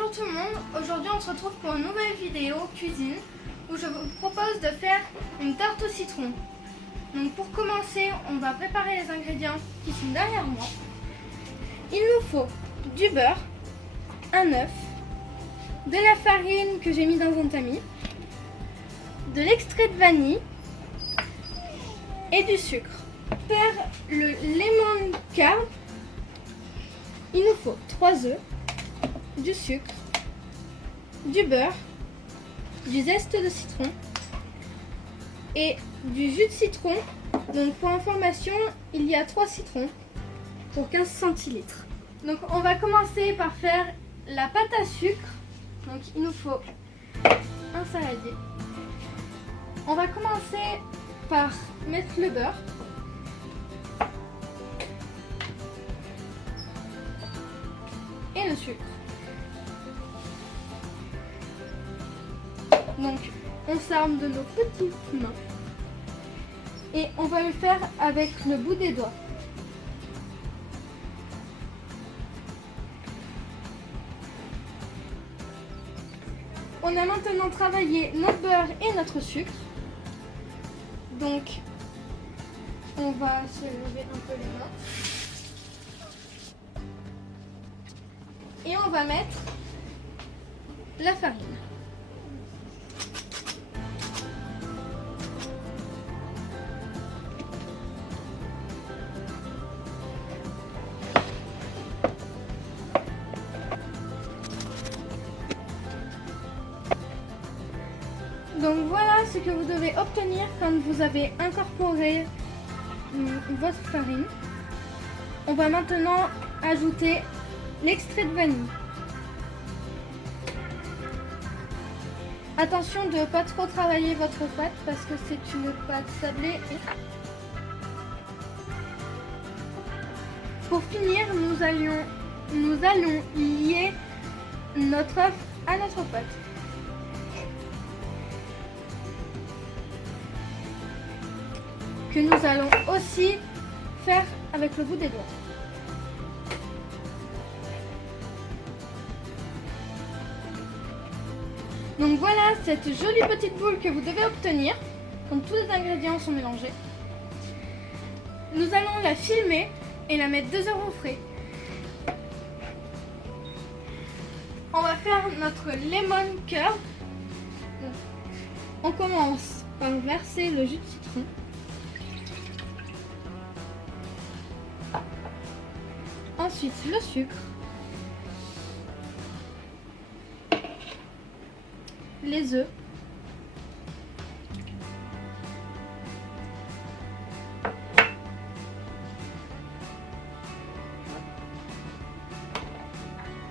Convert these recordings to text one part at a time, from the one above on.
Bonjour tout le monde, aujourd'hui on se retrouve pour une nouvelle vidéo cuisine où je vous propose de faire une tarte au citron. Donc pour commencer, on va préparer les ingrédients qui sont derrière moi. Il nous faut du beurre, un œuf, de la farine que j'ai mis dans un tamis, de l'extrait de vanille et du sucre. Pour faire le lemon curd, il nous faut 3 œufs, du sucre, du beurre, du zeste de citron et du jus de citron. Donc pour information, il y a 3 citrons pour 15 centilitres. Donc on va commencer par faire la pâte à sucre. Donc il nous faut un saladier. On va commencer par mettre le beurre. Et le sucre. Donc on s'arme de nos petites mains et on va le faire avec le bout des doigts. On a maintenant travaillé notre beurre et notre sucre. Donc on va se lever un peu les mains. Et on va mettre la farine. Donc voilà ce que vous devez obtenir quand vous avez incorporé votre farine. On va maintenant ajouter l'extrait de vanille. Attention de ne pas trop travailler votre pâte parce que c'est une pâte sablée. Pour finir, nous allons lier notre œuf à notre pâte. Que nous allons aussi faire avec le bout des doigts. Donc voilà cette jolie petite boule que vous devez obtenir quand tous les ingrédients sont mélangés. Nous allons la filmer et la mettre 2 heures au frais. On va faire notre lemon curd. On commence par verser le jus de citron. Ensuite le sucre. Les œufs,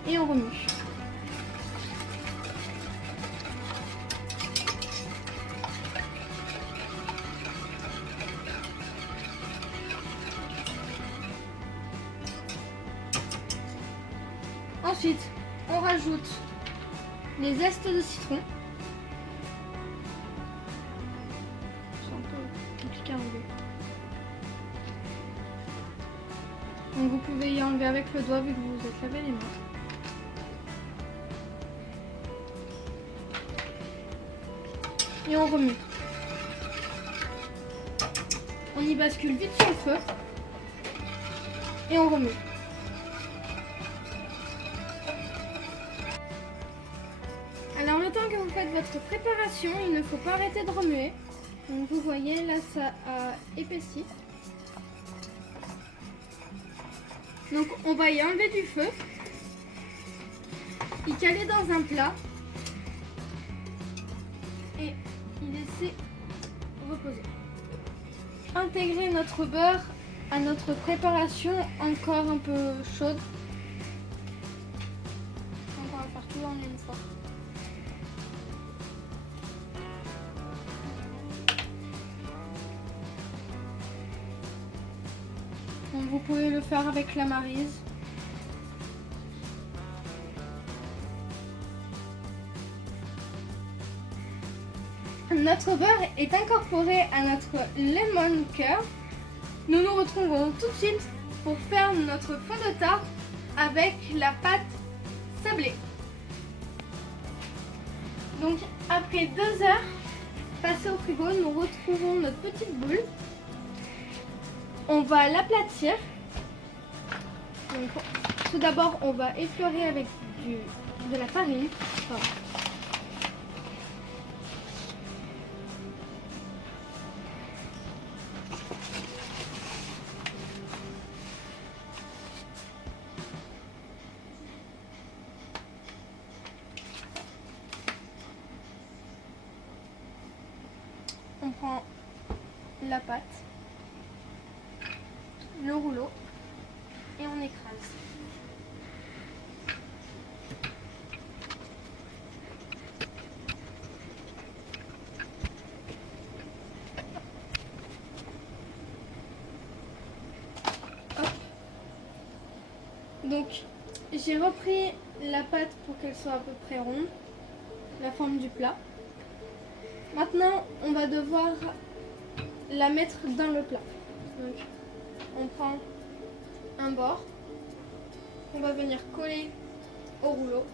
et on remue. Ensuite, on rajoute les zestes de citron. Donc vous pouvez y enlever avec le doigt vu que vous vous êtes lavé les mains. Et on remue. On y bascule vite sur le feu. Et on remue. Alors le temps que vous faites votre préparation, il ne faut pas arrêter de remuer. Donc vous voyez là ça a épaissi. Donc on va y enlever du feu, y caler dans un plat et y laisser reposer. Intégrer notre beurre à notre préparation encore un peu chaude. On va faire tout en une fois. Donc vous pouvez le faire avec la maryse. Notre beurre est incorporé à notre lemon curd. Nous nous retrouvons tout de suite pour faire notre fond de tarte avec la pâte sablée. Après 2 heures passées au frigo, nous retrouvons notre petite boule. On va l'aplatir. Donc, tout d'abord, on va effleurer avec de la farine. Pardon. On prend la pâte, le rouleau et on écrase. Hop. Donc j'ai repris la pâte pour qu'elle soit à peu près ronde, la forme du plat. Maintenant, on va devoir la mettre dans le plat. Donc, on prend un bord qu'on va venir coller au rouleau.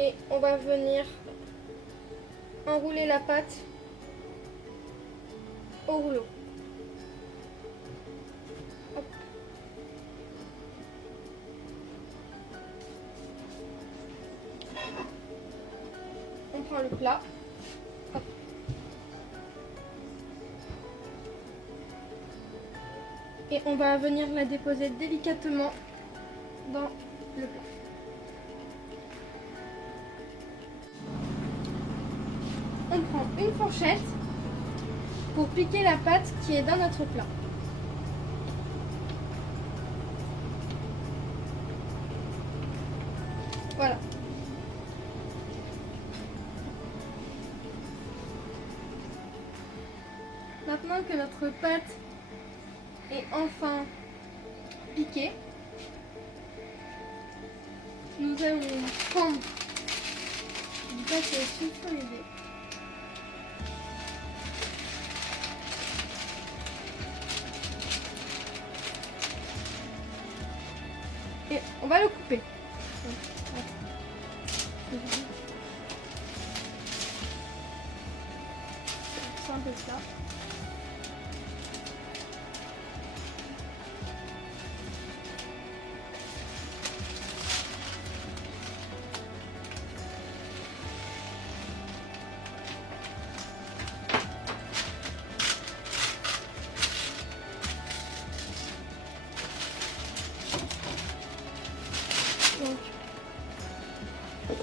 Et on va venir enrouler la pâte au rouleau. Hop. On prend le plat. Hop. Et on va venir la déposer délicatement dans le plat. On prend une fourchette pour piquer la pâte qui est dans notre plat. Voilà. Maintenant que notre pâte est enfin piquée, nous allons prendre du papier sulfurisé. Et on va le couper. C'est un peu ça. Donc,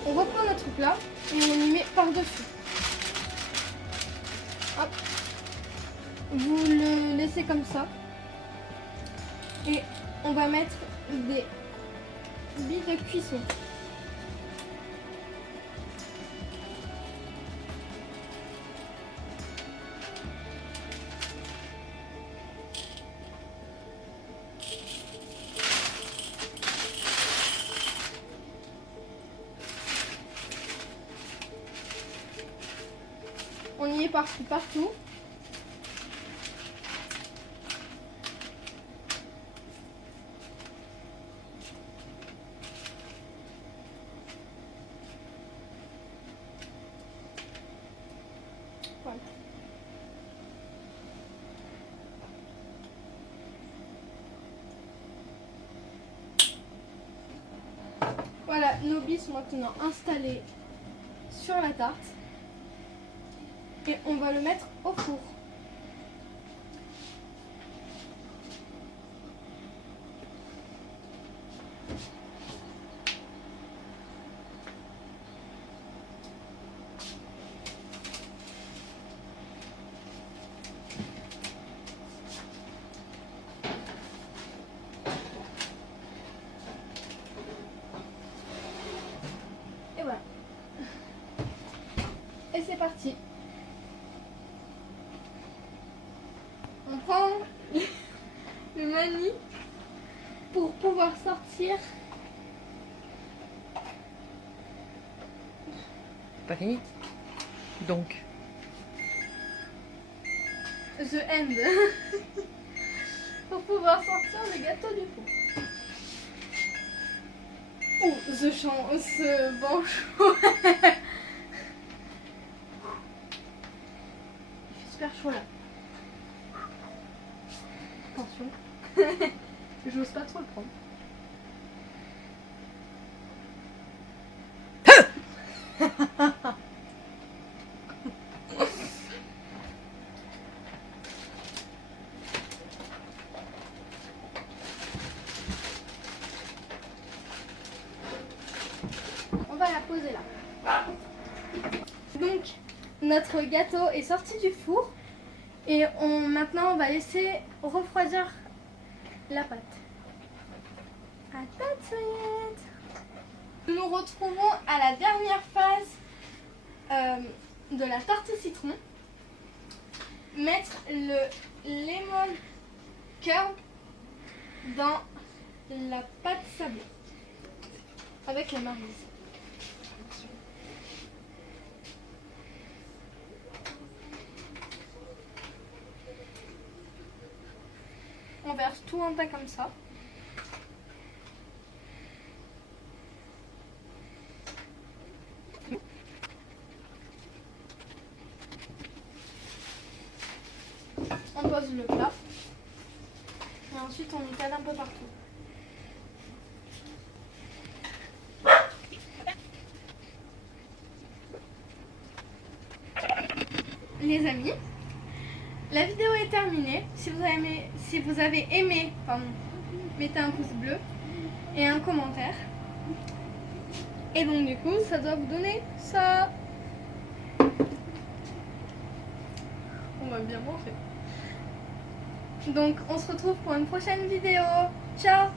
on reprend notre plat et on y met par-dessus. Hop. Vous le laissez comme ça. Et on va mettre des billes de cuisson. On y est partout. Voilà. Voilà, nos billes sont maintenant installées sur la tarte. Et on va le mettre au four. Et voilà. Et c'est parti. On prend le mani pour pouvoir sortir. Pas fini. Donc. The end. Pour pouvoir sortir le gâteau du four. Oh, ce banc chaud. Il fait super chaud là. Attention. J'ose pas trop le prendre. On va la poser là. Donc, notre gâteau est sorti du four et maintenant on va laisser refroidir la pâte. À tout de suite. Nous nous retrouvons à la dernière phase de la tarte au citron. Mettre le lemon curd dans la pâte sablée avec la maryse. On verse tout en tas comme ça. On pose le plat. Et ensuite on étale un peu partout. Les amis, la vidéo est terminée. Si vous avez aimé, mettez un pouce bleu et un commentaire. Et donc du coup, ça doit vous donner ça. On va bien manger. Donc on se retrouve pour une prochaine vidéo. Ciao!